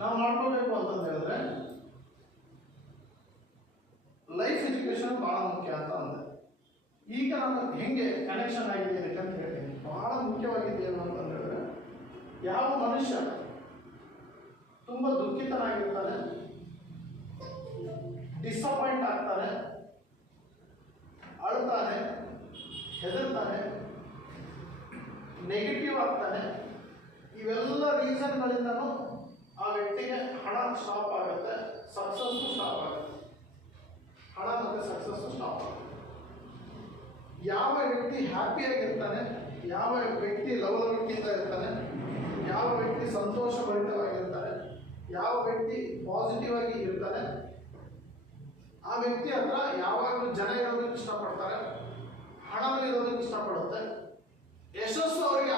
ನಾವು ಮಾಡ್ಕೋಬೇಕು ಅಂತ ಹೇಳಿದ್ರೆ ಲೈಫ್ ಎಜುಕೇಶನ್ ಬಹಳ ಮುಖ್ಯ ಅಂತ ಅಂದೆ. ಈಗ ನಾನು ಹೆಂಗೆ ಕನೆಕ್ಷನ್ ಆಗಿದೆ ಅಂತ ಹೇಳ್ತೀನಿ. ಬಹಳ ಮುಖ್ಯವಾಗಿದೆ ಏನು ಅಂತ ಹೇಳಿದ್ರೆ, ಯಾವ ಮನುಷ್ಯ ತುಂಬ ದುಃಖಿತನಾಗಿರ್ತಾನೆ, ಡಿಸಪಾಯಿಂಟ್ ಆಗ್ತಾನೆ, ಅಳ್ತಾನೆ, ಹೆದರ್ತಾನೆ, ನೆಗೆಟಿವ್ ಆಗ್ತಾನೆ, ಇವೆಲ್ಲ ರೀಸನ್ಗಳಿಂದನೂ ಆ ವ್ಯಕ್ತಿಗೆ ಹಣ ಸ್ಟಾಪ್ ಆಗುತ್ತೆ, ಸಕ್ಸಸ್ಸು ಸ್ಟಾಪ್ ಆಗುತ್ತೆ. ಹಣ ಮತ್ತು ಸಕ್ಸಸ್ಸು ಸ್ಟಾಪ್ ಆಗುತ್ತೆ. ಯಾವ ವ್ಯಕ್ತಿ ಹ್ಯಾಪಿಯಾಗಿರ್ತಾನೆ, ಯಾವ ವ್ಯಕ್ತಿ ಲವಲವಿಕೆಯಿಂದ ಇರ್ತಾನೆ, ಯಾವ ವ್ಯಕ್ತಿ ಸಂತೋಷಭರಿತವಾಗಿರ್ತಾನೆ, ಯಾವ ವ್ಯಕ್ತಿ ಪಾಸಿಟಿವ್ ಆಗಿ ಇರ್ತಾನೆ, ಆ ವ್ಯಕ್ತಿ ಹತ್ರ ಯಾವಾಗಲೂ ಜನ ಇರೋದಕ್ಕೆ ಇಷ್ಟಪಡ್ತಾರೆ, ಹಣವಿರೋದಕ್ಕೆ ಇಷ್ಟಪಡುತ್ತೆ, ಯಶಸ್ಸು ಅವರಿಗೆ